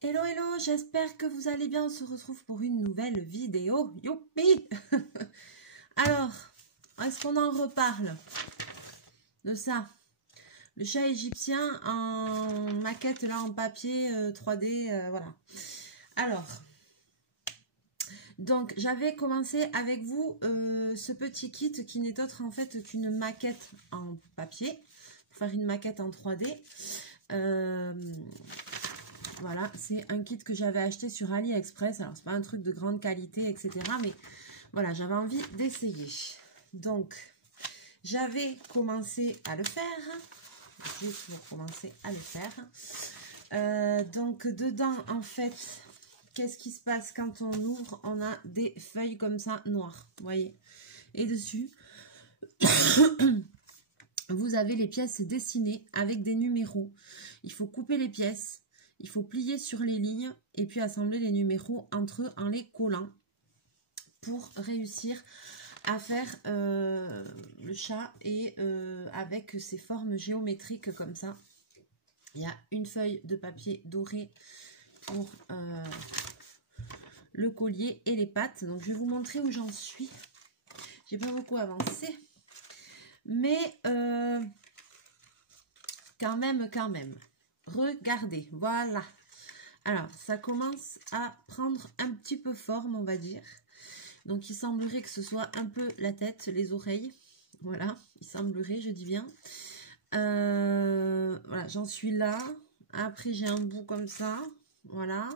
Hello, hello, j'espère que vous allez bien. On se retrouve pour une nouvelle vidéo. Youpi! Alors, est-ce qu'on en reparle de ça? Le chat égyptien en maquette, là, en papier 3D, voilà. Alors, donc, j'avais commencé avec vous ce petit kit qui n'est autre, en fait, qu'une maquette en papier. Pour faire une maquette en 3D. Voilà, c'est un kit que j'avais acheté sur AliExpress. Alors, c'est pas un truc de grande qualité, etc. Mais voilà, j'avais envie d'essayer. Donc, j'avais commencé à le faire. J'ai toujours commencé à le faire. Donc, dedans, en fait, qu'est-ce qui se passe quand on ouvre? On a des feuilles comme ça, noires, vous voyez. Et dessus, vous avez les pièces dessinées avec des numéros. Il faut couper les pièces. Il faut plier sur les lignes et puis assembler les numéros entre eux en les collant pour réussir à faire le chat et avec ces formes géométriques comme ça. Il y a une feuille de papier doré pour le collier et les pattes. Donc je vais vous montrer où j'en suis. J'ai pas beaucoup avancé. Mais quand même. Regardez, voilà. Alors, ça commence à prendre un petit peu forme, on va dire. Donc, il semblerait que ce soit un peu la tête, les oreilles. Voilà, il semblerait, je dis bien. Voilà, j'en suis là. Après, j'ai un bout comme ça. Voilà.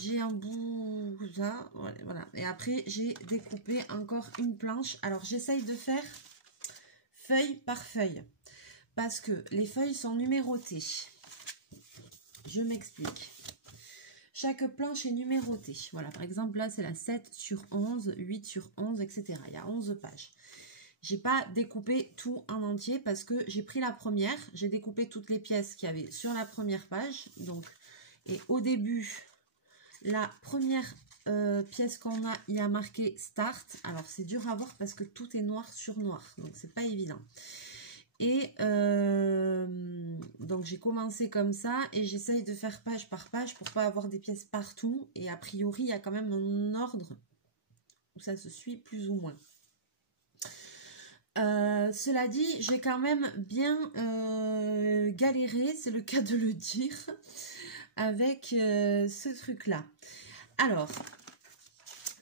J'ai un bout comme ça. Voilà. Et après, j'ai découpé encore une planche. Alors, j'essaye de faire feuille par feuille. Parce que les feuilles sont numérotées. Je m'explique. Chaque planche est numérotée. Voilà, par exemple, là, c'est la 7 sur 11, 8 sur 11, etc. Il y a 11 pages. J'ai pas découpé tout en entier parce que j'ai pris la première. J'ai découpé toutes les pièces qu'il y avait sur la première page. Donc, et au début, la première pièce qu'on a, il y a marqué Start. Alors, c'est dur à voir parce que tout est noir sur noir. Donc, c'est pas évident. Et donc j'ai commencé comme ça et j'essaye de faire page par page pour pas avoir des pièces partout. Et a priori, il y a quand même un ordre où ça se suit plus ou moins. Cela dit, j'ai quand même bien galéré, c'est le cas de le dire, avec ce truc-là. Alors,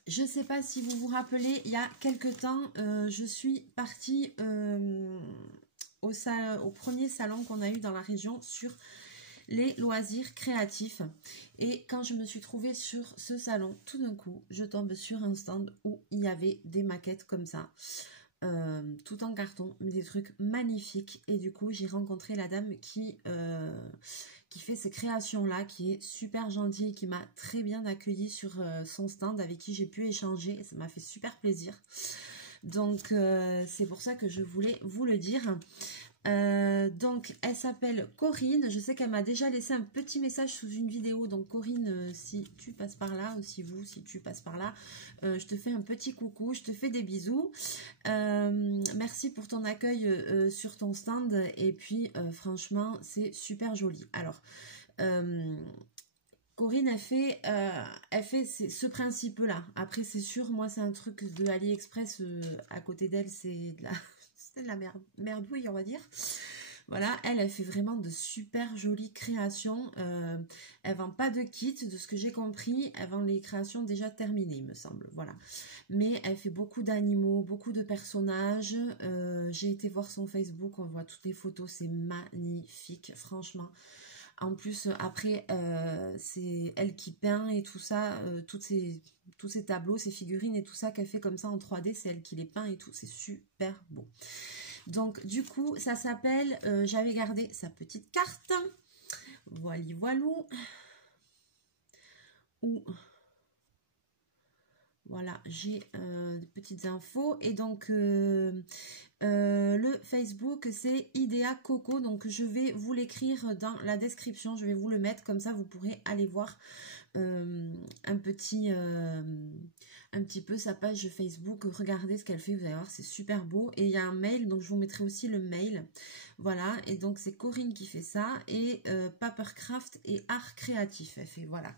je ne sais pas si vous vous rappelez, il y a quelques temps, je suis partie... au premier salon qu'on a eu dans la région sur les loisirs créatifs. Et quand je me suis trouvée sur ce salon, tout d'un coup, je tombe sur un stand où il y avait des maquettes comme ça, tout en carton, mais des trucs magnifiques. Et du coup, j'ai rencontré la dame qui fait ces créations-là, qui est super gentille, qui m'a très bien accueillie sur son stand, avec qui j'ai pu échanger. Et ça m'a fait super plaisir. Donc, c'est pour ça que je voulais vous le dire. Donc, elle s'appelle Corinne. Je sais qu'elle m'a déjà laissé un petit message sous une vidéo. Donc, Corinne, si tu passes par là, ou si tu passes par là, je te fais un petit coucou, je te fais des bisous. Merci pour ton accueil sur ton stand. Et puis, franchement, c'est super joli. Alors, Corinne, elle fait ce principe-là. Après, c'est sûr, moi, c'est un truc de AliExpress. À côté d'elle, c'est de la merdouille, on va dire. Voilà, elle fait vraiment de super jolies créations. Elle vend pas de kit, de ce que j'ai compris. Elle vend les créations déjà terminées, il me semble. Voilà. Mais elle fait beaucoup d'animaux, beaucoup de personnages. J'ai été voir son Facebook, on voit toutes les photos. C'est magnifique, franchement. En plus, après, c'est elle qui peint et tout ça, tous ces tableaux, ces figurines et tout ça qu'elle fait comme ça en 3D, c'est elle qui les peint et tout, c'est super beau. Donc, du coup, ça s'appelle, j'avais gardé sa petite carte, voilou, où Voilà, j'ai des petites infos. Et donc, le Facebook, c'est Idea Coco. Donc, je vais vous l'écrire dans la description. Je vais vous le mettre. Comme ça, vous pourrez aller voir un petit peu sa page Facebook. Regardez ce qu'elle fait. Vous allez voir, c'est super beau. Et il y a un mail. Donc, je vous mettrai aussi le mail. Voilà. Et donc, c'est Corinne qui fait ça. Et Papercraft et Art Créatif. Elle fait, voilà.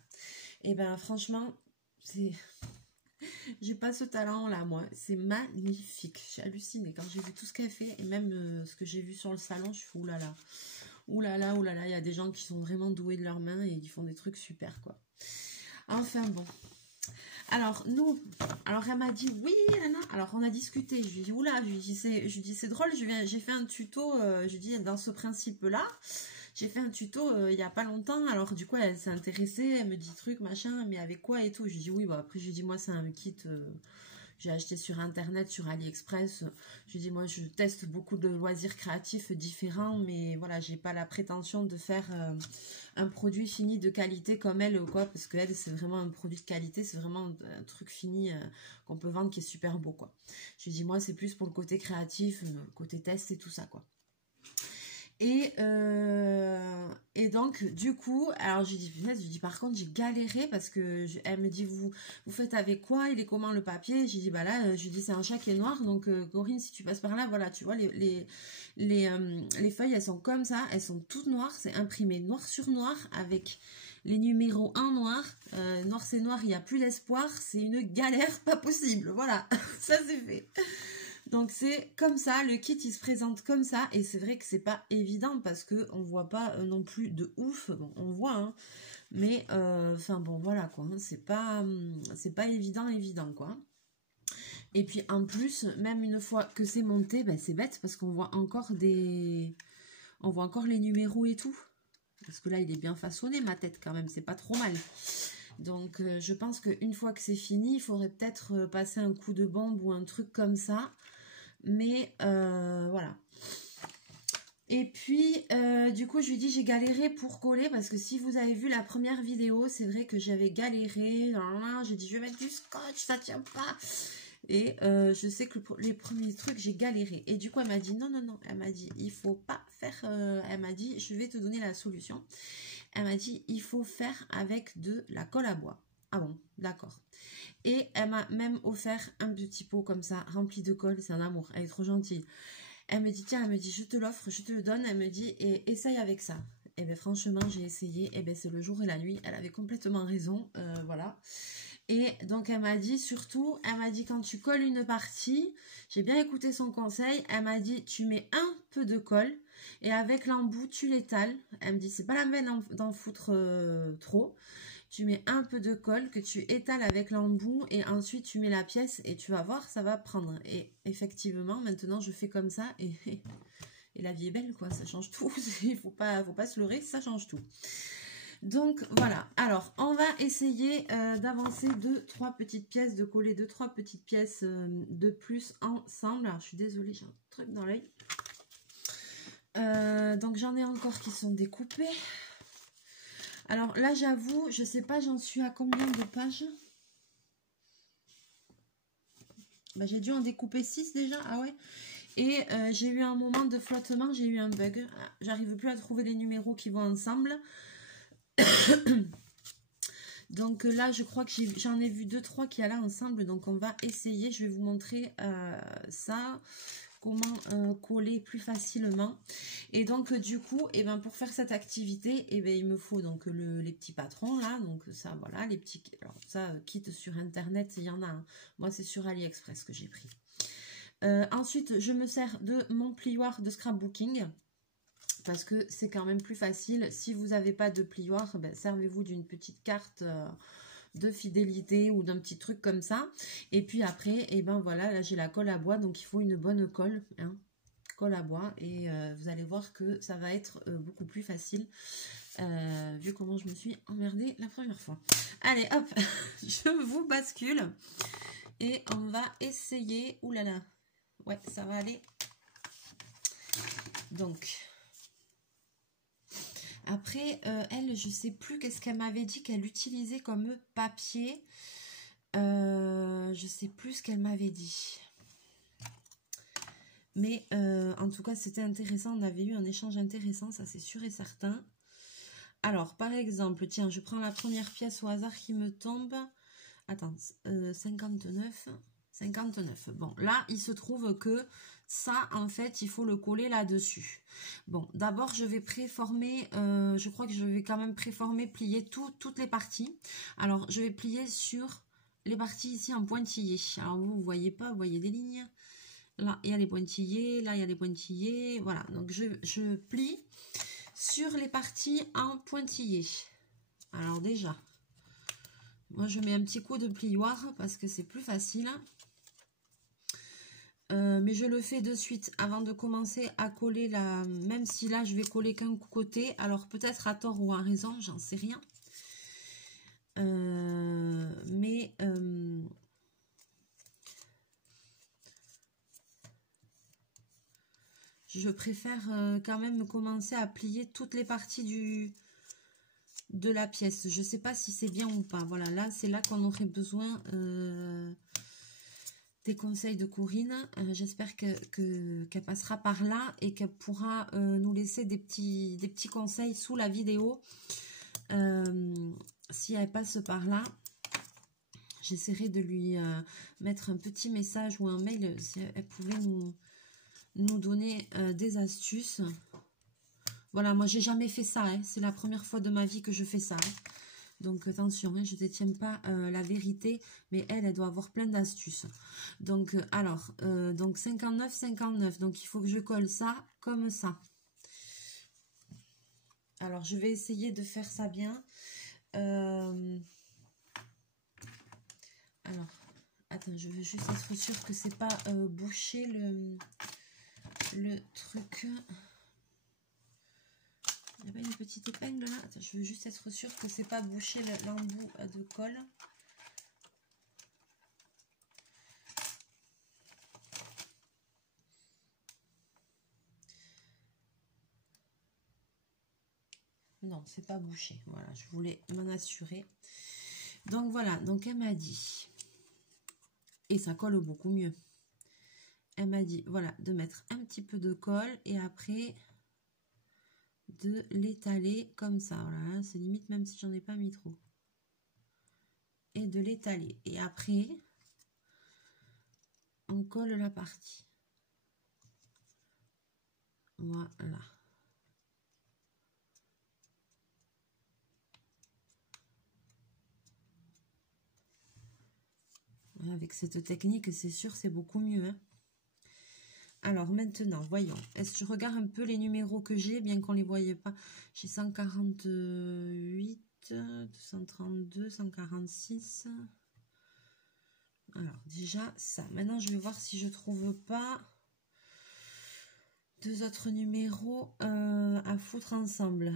Et ben, franchement, c'est... J'ai pas ce talent là moi, c'est magnifique, j'ai halluciné quand j'ai vu tout ce qu'elle fait et même ce que j'ai vu sur le salon, je suis oulala, oulala, oulala, il y a des gens qui sont vraiment doués de leurs mains et ils font des trucs super quoi. Enfin bon, alors alors elle m'a dit oui, Anna. Alors on a discuté, je lui dis oula, je lui dis c'est drôle, j'ai fait un tuto, je dis dans ce principe là. J'ai fait un tuto il y a pas longtemps, alors du coup elle s'est intéressée, elle me dit truc machin, mais avec quoi et tout. Je lui dis oui, bah après je lui dis moi c'est un kit j'ai acheté sur internet, sur AliExpress. Je lui dis moi je teste beaucoup de loisirs créatifs différents, mais voilà j'ai pas la prétention de faire un produit fini de qualité comme elle ou quoi, parce que elle c'est vraiment un produit de qualité, c'est vraiment un truc fini qu'on peut vendre qui est super beau quoi. Je lui dis moi c'est plus pour le côté créatif, le côté test et tout ça quoi. Et donc du coup, alors j'ai dit par contre j'ai galéré parce que elle me dit vous faites avec quoi, il est comment le papier. J'ai dit bah là je dis c'est un chat qui est noir, donc Corinne si tu passes par là, voilà tu vois les feuilles elles sont comme ça, elles sont toutes noires, c'est imprimé noir sur noir avec les numéros en noir, noir c'est noir, il n'y a plus d'espoir, c'est une galère pas possible, voilà. Ça c'est fait. Donc c'est comme ça, le kit il se présente comme ça et c'est vrai que c'est pas évident parce que on voit pas non plus de ouf, bon on voit hein, mais enfin bon voilà quoi, hein, c'est pas évident quoi. Et puis en plus même une fois que c'est monté, ben, c'est bête parce qu'on voit encore les numéros et tout. Parce que là il est bien façonné ma tête quand même, c'est pas trop mal. Donc je pense qu'une fois que c'est fini, il faudrait peut-être passer un coup de bombe ou un truc comme ça. Mais voilà. Et puis du coup je lui dis j'ai galéré pour coller parce que si vous avez vu la première vidéo, c'est vrai que j'avais galéré. J'ai dit je vais mettre du scotch, ça tient pas. Et je sais que les premiers trucs j'ai galéré. Et du coup elle m'a dit non, elle m'a dit il faut pas faire, elle m'a dit je vais te donner la solution. Elle m'a dit il faut faire avec de la colle à bois. Ah bon, d'accord. Et elle m'a même offert un petit pot comme ça, rempli de colle, c'est un amour, elle est trop gentille. Elle me dit, tiens, elle me dit, je te l'offre, je te le donne, elle me dit, et essaye avec ça. Et bien franchement, j'ai essayé, et bien c'est le jour et la nuit, elle avait complètement raison, voilà. Et donc elle m'a dit, surtout, elle m'a dit, quand tu colles une partie, j'ai bien écouté son conseil, elle m'a dit, tu mets un peu de colle, et avec l'embout, tu l'étales. Elle me dit, c'est pas la peine d'en foutre trop. Tu mets un peu de colle que tu étales avec l'embout et ensuite tu mets la pièce et tu vas voir, ça va prendre. Et effectivement, maintenant je fais comme ça et la vie est belle quoi, ça change tout. Il faut pas se leurrer, ça change tout. Donc voilà, alors on va essayer d'avancer 2-3 petites pièces, de coller 2-3 petites pièces de plus ensemble. Alors je suis désolée, j'ai un truc dans l'œil. Donc j'en ai encore qui sont découpées. Alors là, j'avoue, je sais pas, j'en suis à combien de pages? Bah, j'ai dû en découper 6 déjà, ah ouais. Et j'ai eu un moment de flottement, j'ai eu un bug. J'arrive plus à trouver les numéros qui vont ensemble. Donc là, je crois que j'en ai vu 2-3 qui allaient ensemble. Donc on va essayer, je vais vous montrer ça. Comment coller plus facilement. Et donc du coup et ben pour faire cette activité et ben il me faut donc les petits patrons là, donc ça voilà les petits, alors ça quitte sur internet il y en a hein. Moi c'est sur AliExpress que j'ai pris. Ensuite je me sers de mon plioir de scrapbooking parce que c'est quand même plus facile. Si vous n'avez pas de plioir, ben, servez-vous d'une petite carte de fidélité ou d'un petit truc comme ça. Et puis après, et ben voilà, là j'ai la colle à bois, donc il faut une bonne colle, hein, colle à bois. Et vous allez voir que ça va être beaucoup plus facile, vu comment je me suis emmerdée la première fois. Allez, hop, je vous bascule. Et on va essayer, oulala, ouais, ça va aller. Donc... Après, elle, je sais plus qu'est-ce qu'elle m'avait dit qu'elle utilisait comme papier. Je sais plus ce qu'elle m'avait dit. Mais en tout cas, c'était intéressant. On avait eu un échange intéressant, ça c'est sûr et certain. Alors, par exemple, tiens, je prends la première pièce au hasard qui me tombe. Attends, 59. 59. Bon, là, il se trouve que ça, en fait, il faut le coller là-dessus. Bon, d'abord, je vais préformer, je crois que je vais quand même préformer, plier toutes les parties. Alors, je vais plier sur les parties ici en pointillés. Alors, vous voyez pas, vous voyez des lignes. Là, il y a les pointillés, là, il y a les pointillés. Voilà, donc je plie sur les parties en pointillés. Alors déjà, moi, je mets un petit coup de plioir parce que c'est plus facile. Mais je le fais de suite avant de commencer à coller la... Même si là, je vais coller qu'un côté. Alors, peut-être à tort ou à raison, j'en sais rien. Je préfère quand même commencer à plier toutes les parties de la pièce. Je ne sais pas si c'est bien ou pas. Voilà, là, c'est là qu'on aurait besoin des conseils de Corinne. J'espère qu'elle passera par là et qu'elle pourra nous laisser des petits conseils sous la vidéo. Si elle passe par là, j'essaierai de lui mettre un petit message ou un mail si elle pouvait nous donner des astuces. Voilà, moi j'ai jamais fait ça, hein. C'est la première fois de ma vie que je fais ça. Hein. Donc attention, hein, je ne détiens pas la vérité, mais elle doit avoir plein d'astuces. Donc alors, donc 59, 59, donc il faut que je colle ça comme ça. Alors je vais essayer de faire ça bien. Alors, attends, je veux juste être sûre que c'est pas bouché le truc. Il n'y a pas une petite épingle là? Attends, je veux juste être sûre que c'est pas bouché l'embout de colle. Non, c'est pas bouché. Voilà, je voulais m'en assurer. Donc voilà, donc elle m'a dit, et ça colle beaucoup mieux. Elle m'a dit, voilà, de mettre un petit peu de colle et après de l'étaler comme ça. Voilà, c'est limite même si j'en ai pas mis trop. Et de l'étaler. Et après, on colle la partie. Voilà. Avec cette technique, c'est sûr, c'est beaucoup mieux. Hein. Alors maintenant, voyons. Est-ce que je regarde un peu les numéros que j'ai, bien qu'on ne les voyait pas? J'ai 148, 232, 146. Alors déjà, ça. Maintenant, je vais voir si je trouve pas deux autres numéros à foutre ensemble.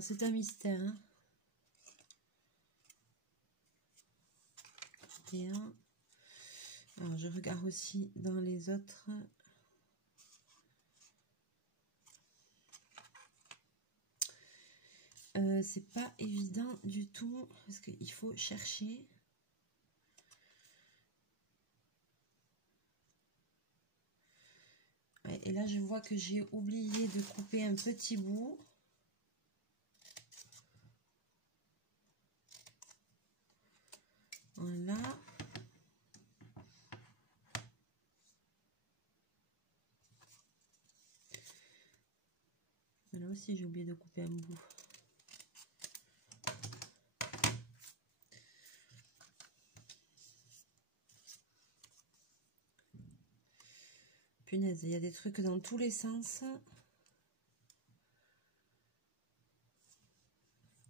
C'est un mystère. Hein. Rien. Alors, je regarde aussi dans les autres. C'est pas évident du tout parce qu'il faut chercher. Ouais, et là, je vois que j'ai oublié de couper un petit bout. Voilà. Là aussi, j'ai oublié de couper un bout. Punaise, il y a des trucs dans tous les sens.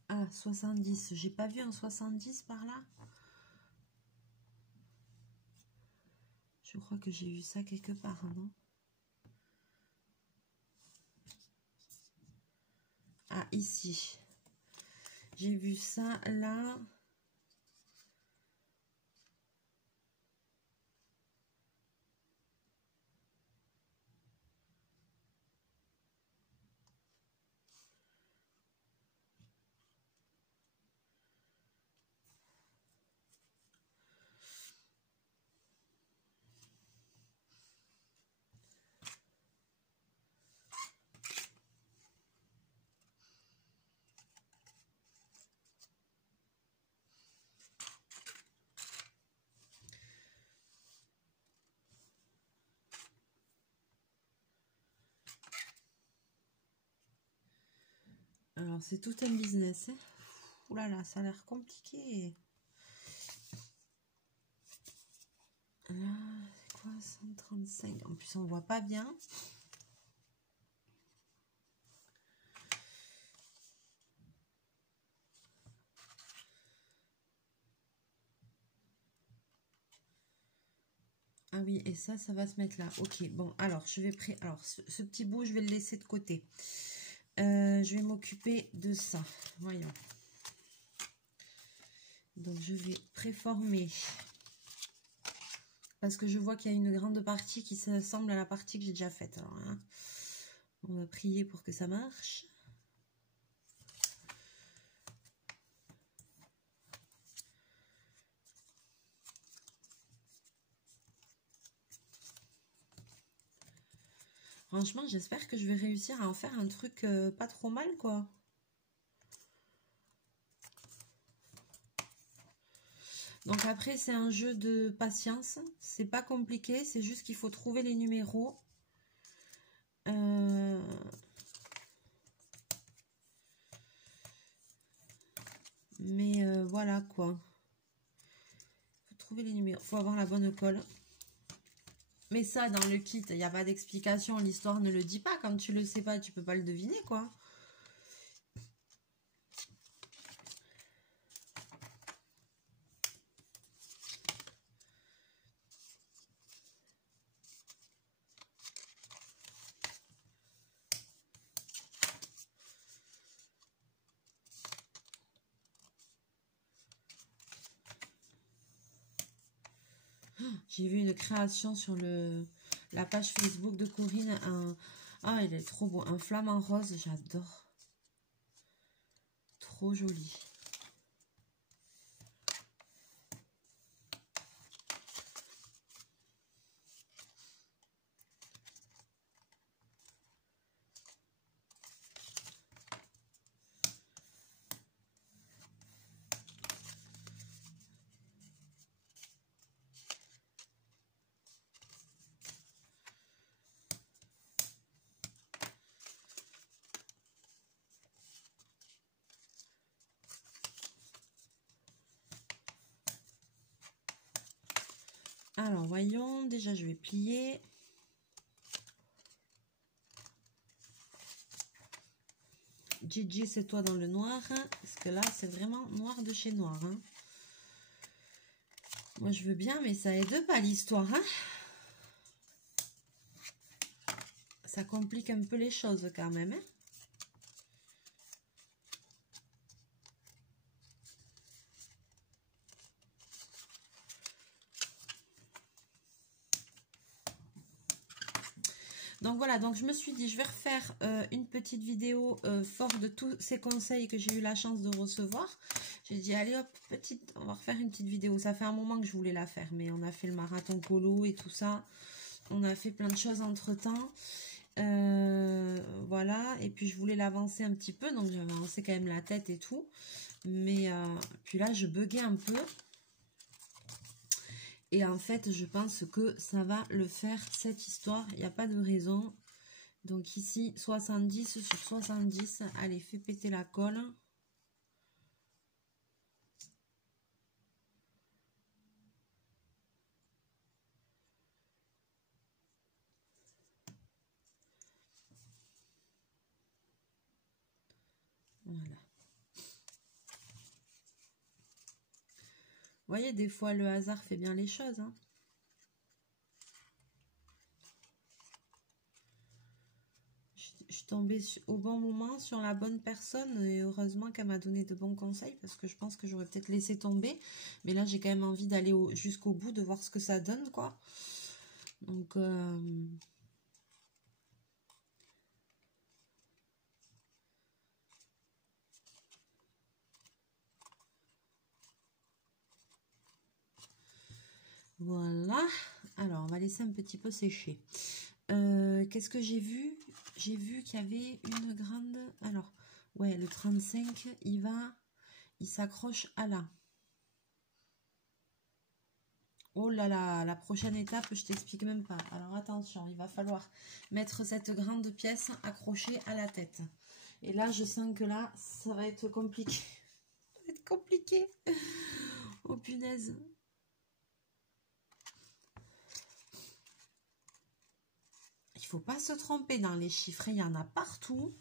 Ah, 70. J'ai pas vu un 70 par là. Je crois que j'ai vu ça quelque part, non? Ah, ici. J'ai vu ça là. Alors, c'est tout un business. Hein. Ouh là là, ça a l'air compliqué. Là, c'est quoi 135? En plus, on voit pas bien. Ah oui, et ça va se mettre là. Ok, bon, alors, je vais alors, ce petit bout, je vais le laisser de côté. Je vais m'occuper de ça. Voyons. Donc, je vais préformer. Parce que je vois qu'il y a une grande partie qui ressemble à la partie que j'ai déjà faite. Alors, hein, on va prier pour que ça marche. Franchement, j'espère que je vais réussir à en faire un truc pas trop mal, quoi. Donc après, c'est un jeu de patience. C'est pas compliqué, c'est juste qu'il faut trouver les numéros. Mais voilà, quoi. Faut trouver les numéros. Faut avoir la bonne colle. Mais ça, dans le kit, il n'y a pas d'explication. L'histoire ne le dit pas. Quand tu le sais pas, tu peux pas le deviner, quoi. J'ai vu une création sur la page Facebook de Corinne. Ah, il est trop beau. Un flamant rose, j'adore. Trop joli. Alors, voyons. Déjà, je vais plier. Gigi, c'est toi dans le noir. Parce que là, c'est vraiment noir de chez noir. Hein. Moi, je veux bien, mais ça aide pas l'histoire. Hein. Ça complique un peu les choses quand même. Hein. Donc voilà, donc je me suis dit, je vais refaire une petite vidéo fort de tous ces conseils que j'ai eu la chance de recevoir. J'ai dit, allez hop, on va refaire une petite vidéo. Ça fait un moment que je voulais la faire, mais on a fait le marathon colo et tout ça. On a fait plein de choses entre-temps. Voilà, et puis je voulais l'avancer un petit peu, donc j'avais avancé quand même la tête et tout. Mais puis là, je buguais un peu. Et en fait, je pense que ça va le faire, cette histoire. Il n'y a pas de raison. Donc ici, 70 sur 70. Allez, fais péter la colle. Voilà. Vous voyez, des fois, le hasard fait bien les choses. Hein. Je suis tombée au bon moment sur la bonne personne et heureusement qu'elle m'a donné de bons conseils parce que je pense que j'aurais peut-être laissé tomber. Mais là, j'ai quand même envie d'aller jusqu'au bout, de voir ce que ça donne, quoi. Donc, voilà. Alors, on va laisser un petit peu sécher. Qu'est-ce que j'ai vu? J'ai vu qu'il y avait une grande... Alors, ouais, le 35, il s'accroche à là. Oh là là, la prochaine étape, je t'explique même pas. Alors attention, il va falloir mettre cette grande pièce accrochée à la tête. Et là, je sens que là, ça va être compliqué. Ça va être compliqué. Oh punaise. Il faut pas se tromper dans les chiffres. Il y en a partout.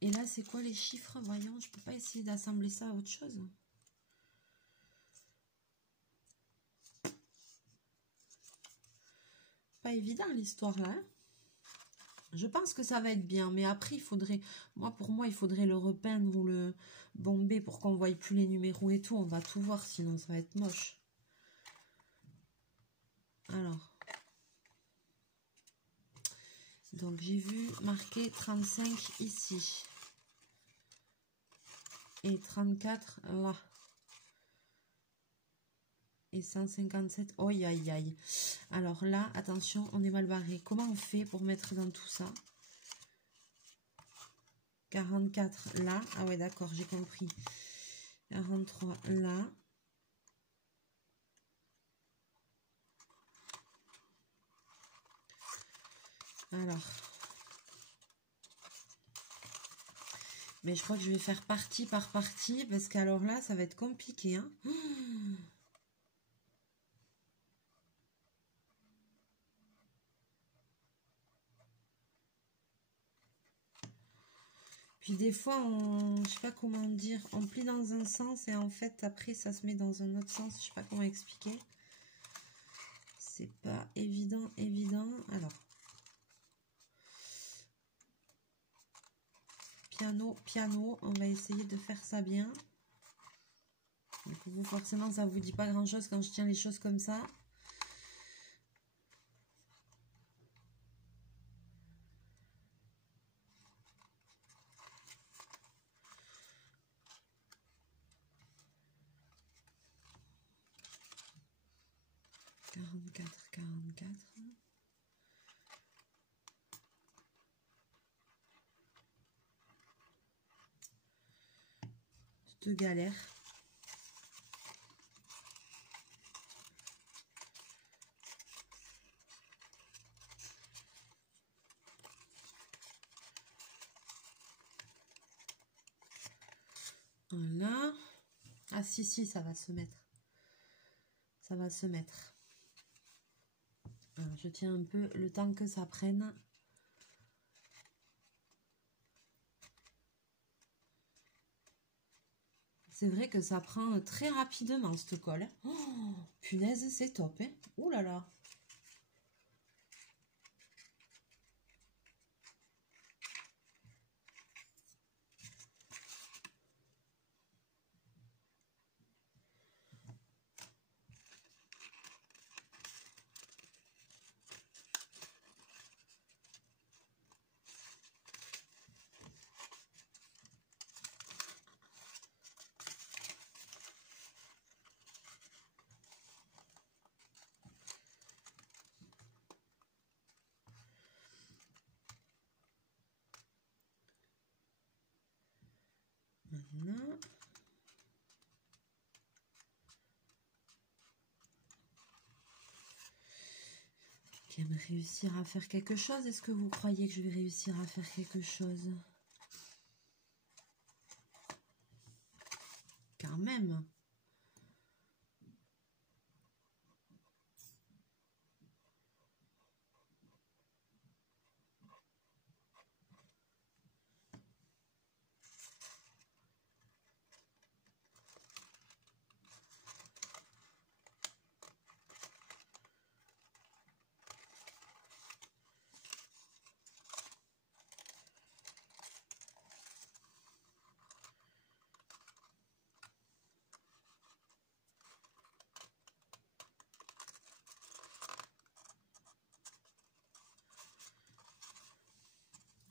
Et là, c'est quoi les chiffres? Voyons, je peux pas essayer d'assembler ça à autre chose. Pas évident l'histoire là. Hein, je pense que ça va être bien. Mais après, il faudrait... Pour moi, il faudrait le repeindre ou le bomber pour qu'on ne voie plus les numéros et tout. On va tout voir, sinon ça va être moche. Alors. Donc, j'ai vu marquer 35 ici. Et 34 là. Et 157. Oh, aïe, aïe, aïe. Alors là, attention, on est mal barré. Comment on fait pour mettre dans tout ça? 44 là. Ah ouais, d'accord, j'ai compris. 43 là. Alors. Mais je crois que je vais faire partie par partie parce qu'alors là, ça va être compliqué. Hein. Puis des fois, je sais pas comment dire, on plie dans un sens et en fait, après, ça se met dans un autre sens. Je sais pas comment expliquer. C'est pas évident, évident. Alors. Piano, piano. On va essayer de faire ça bien. Donc vous, forcément, ça vous dit pas grand-chose quand je tiens les choses comme ça. Quarante-quatre, 44. De galère. Voilà. Ah si, si, ça va se mettre. Ça va se mettre. Alors, je tiens un peu le temps que ça prenne. C'est vrai que ça prend très rapidement, cette colle. Oh, punaise, c'est top. Hein. Ouh là là. Maintenant. J'aime réussir à faire quelque chose. Est-ce que vous croyez que je vais réussir à faire quelque chose? Quand même.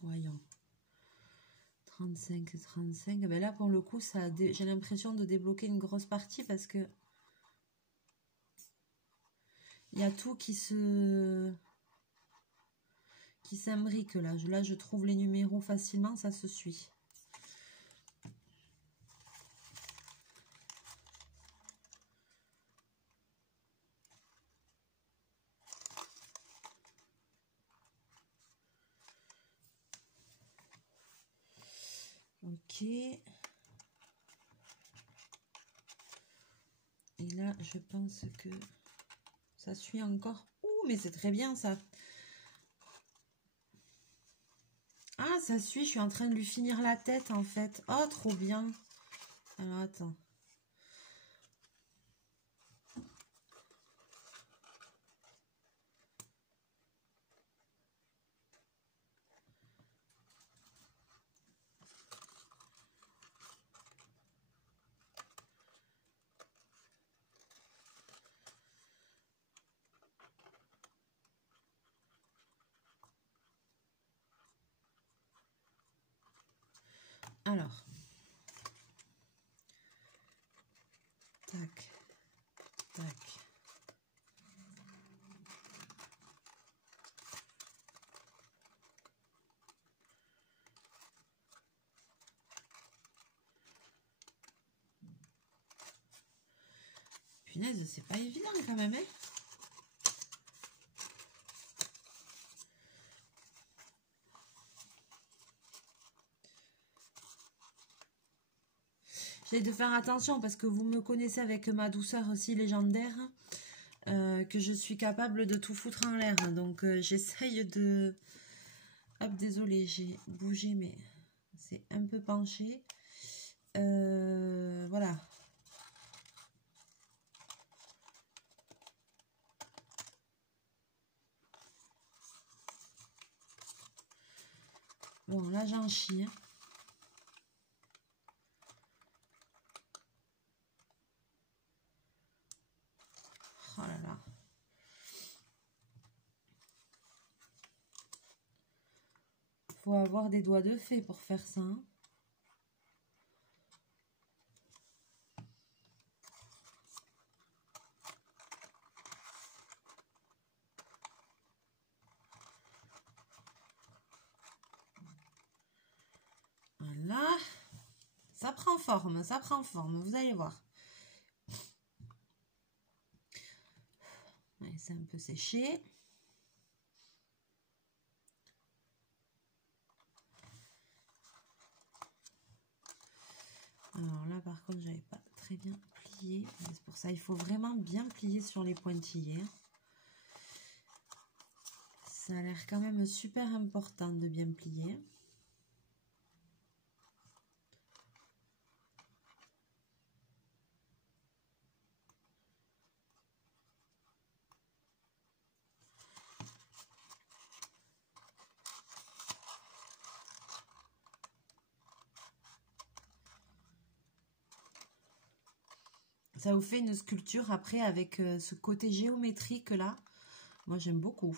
Voyons. 35, 35. Ben là, pour le coup, j'ai l'impression de débloquer une grosse partie parce que il y a tout qui s'imbrique là. Là, je trouve les numéros facilement, ça se suit. séché. Et là, je pense que ça suit encore. Ouh, mais c'est très bien ça. Ah, ça suit, je suis en train de lui finir la tête en fait. Oh, trop bien. Alors, attends. Alors. Tac. Tac. Punaise, c'est pas évident quand même, hein. J'ai de faire attention parce que vous me connaissez avec ma douceur aussi légendaire, que je suis capable de tout foutre en l'air. Donc j'essaye de... Hop, désolé, j'ai bougé, mais c'est un peu penché. Voilà. Bon, là j'en chie. Oh là là. Faut avoir des doigts de fée pour faire ça. Hein. Voilà. Ça prend forme, vous allez voir. Ouais, c'est un peu séché. Alors là, par contre, j'avais pas très bien plié. C'est pour ça il faut vraiment bien plier sur les pointillés. Ça a l'air quand même super important de bien plier. Ça vous fait une sculpture après avec ce côté géométrique là. Moi j'aime beaucoup.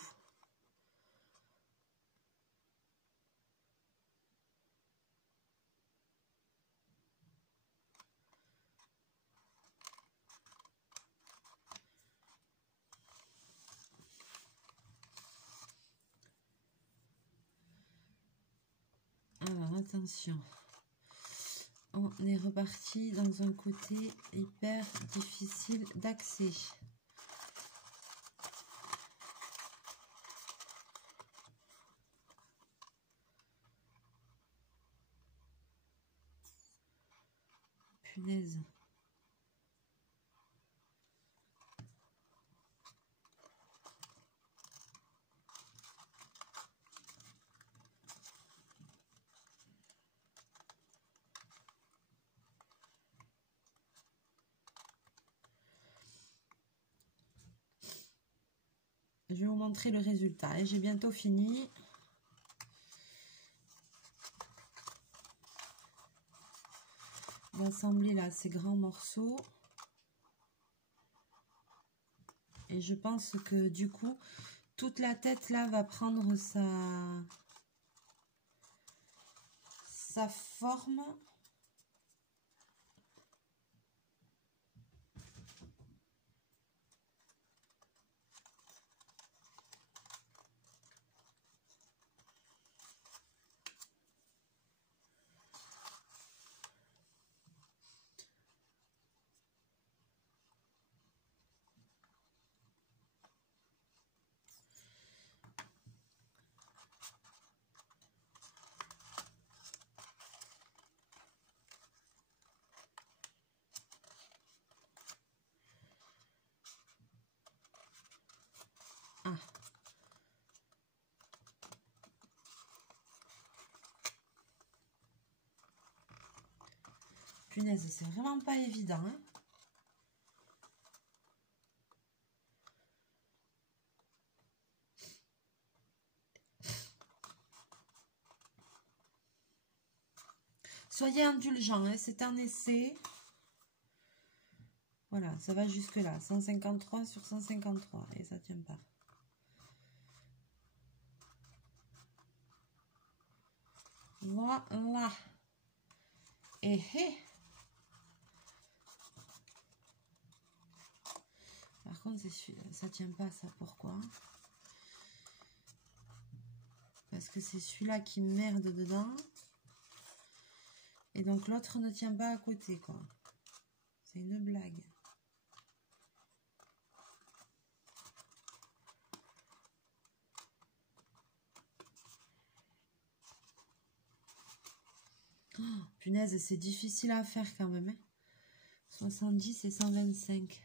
Alors attention. On est reparti dans un côté hyper difficile d'accès. Punaise. Je vais vous montrer le résultat. J'ai bientôt fini. D'assembler là ces grands morceaux. Et je pense que du coup, toute la tête là va prendre sa forme. Punaise, c'est vraiment pas évident, hein. Soyez indulgents, hein, c'est un essai. Voilà, ça va jusque là. 153 sur 153. Et ça tient pas. Voilà. Et par contre, ça tient pas, ça. Pourquoi? Parce que c'est celui-là qui merde dedans. Et donc l'autre ne tient pas à côté, quoi. C'est une blague. Oh, punaise, c'est difficile à faire quand même. Hein. 70 et 125.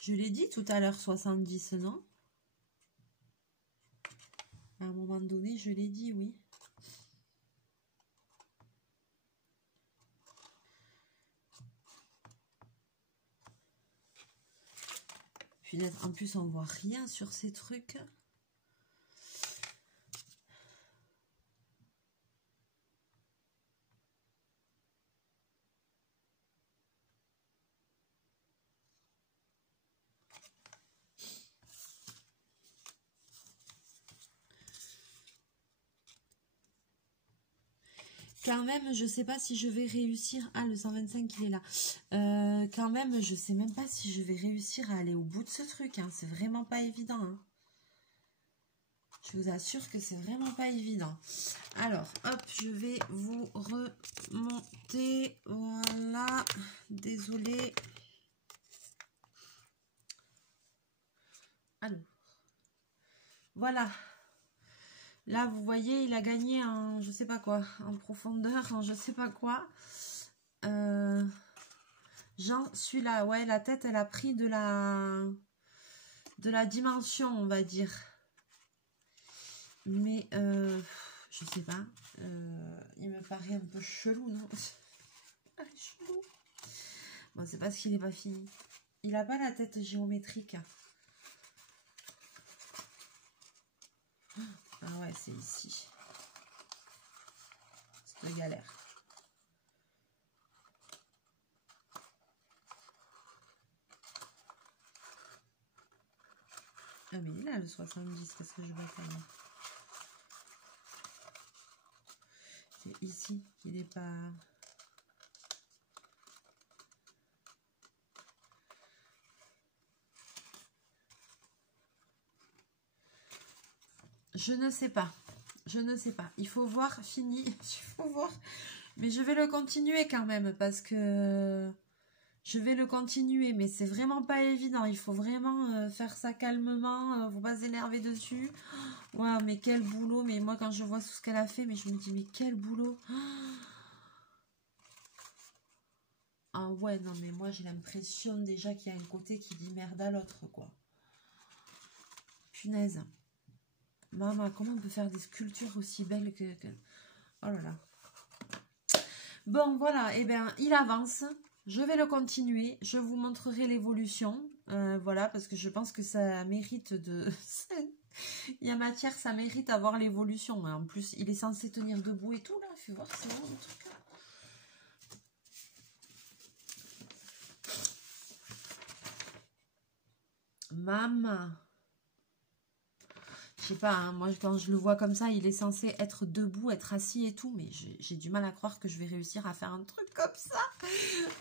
Je l'ai dit tout à l'heure, 70, non? À un moment donné, je l'ai dit, oui. Puis en plus, on voit rien sur ces trucs. Quand même, je sais pas si je vais réussir. Ah, le 125, il est là. Quand même, je sais même pas si je vais réussir à aller au bout de ce truc. Hein. C'est vraiment pas évident. Hein. Je vous assure que c'est vraiment pas évident. Alors, hop, je vais vous remonter. Voilà. Désolée. Alors. Voilà. Là, vous voyez, il a gagné en je sais pas quoi, en profondeur, en je sais pas quoi. Genre, celui-là, ouais, la tête, elle a pris de la dimension, on va dire. Mais, je sais pas. Il me paraît un peu chelou, non? Chelou. Bon, c'est parce qu'il n'est pas fini. Il a pas la tête géométrique. Ah ouais, c'est ici. C'est de galère. Ah mais il est là le 70, qu'est-ce que je vais faire là? C'est ici qu'il n'est pas... Je ne sais pas. Je ne sais pas. Il faut voir, fini. Il faut voir. Mais je vais le continuer quand même parce que... Je vais le continuer, mais c'est vraiment pas évident. Il faut vraiment faire ça calmement. Faut pas s'énerver dessus. Waouh, mais quel boulot. Mais moi, quand je vois tout ce qu'elle a fait, mais je me dis, mais quel boulot. Ah ouais, non, mais moi, j'ai l'impression déjà qu'il y a un côté qui dit merde à l'autre, quoi. Punaise. Maman, comment on peut faire des sculptures aussi belles que... Oh là là. Bon, voilà. Eh bien, il avance. Je vais le continuer. Je vous montrerai l'évolution. Voilà, parce que je pense que ça mérite de... Il y a matière, ça mérite d'avoir l'évolution. En plus, il est censé tenir debout et tout, là. Fais voir, c'est bon, le truc, là. Maman. Je sais pas, hein, moi quand je le vois comme ça, il est censé être debout, être assis et tout, mais j'ai du mal à croire que je vais réussir à faire un truc comme ça.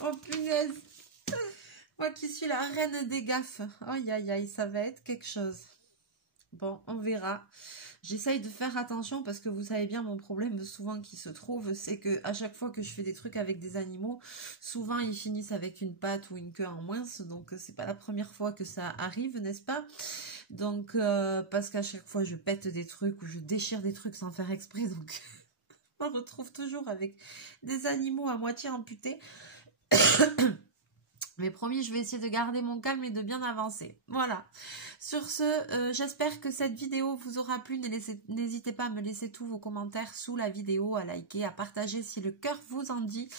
Oh punaise. Moi qui suis la reine des gaffes. Aïe aïe aïe, ça va être quelque chose. Bon, on verra. J'essaye de faire attention parce que vous savez bien mon problème souvent qui se trouve, c'est que à chaque fois que je fais des trucs avec des animaux, souvent ils finissent avec une patte ou une queue en moins, donc c'est pas la première fois que ça arrive, n'est-ce pas? Donc parce qu'à chaque fois je pète des trucs ou je déchire des trucs sans faire exprès, donc on retrouve toujours avec des animaux à moitié amputés. Mais promis, je vais essayer de garder mon calme et de bien avancer. Voilà. Sur ce, j'espère que cette vidéo vous aura plu. N'hésitez pas à me laisser tous vos commentaires sous la vidéo, à liker, à partager si le cœur vous en dit.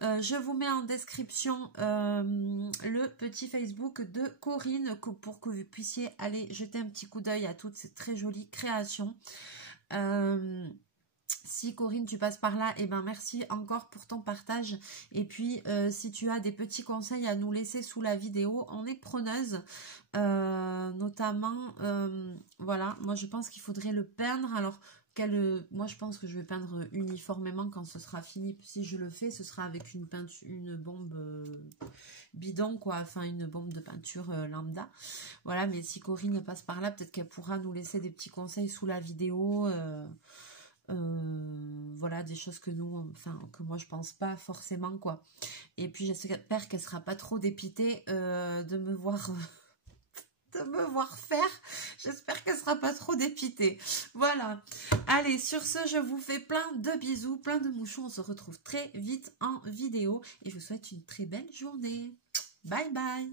Je vous mets en description le petit Facebook de Corinne pour que vous puissiez aller jeter un petit coup d'œil à toutes ces très jolies créations. Si Corinne tu passes par là, eh ben merci encore pour ton partage. Et puis si tu as des petits conseils à nous laisser sous la vidéo, on est preneuse. Notamment, voilà, moi je pense qu'il faudrait le peindre. Alors moi je pense que je vais peindre uniformément quand ce sera fini. Si je le fais, ce sera avec une peinture, une bombe bidon quoi, enfin une bombe de peinture lambda. Voilà, mais si Corinne passe par là, peut-être qu'elle pourra nous laisser des petits conseils sous la vidéo. Voilà, des choses que nous, enfin que moi je pense pas forcément quoi. Et puis j'espère qu'elle sera pas trop dépitée de me voir faire. J'espère qu'elle sera pas trop dépitée. Voilà. Allez, sur ce, je vous fais plein de bisous, plein de mouchons. On se retrouve très vite en vidéo et je vous souhaite une très belle journée. Bye bye.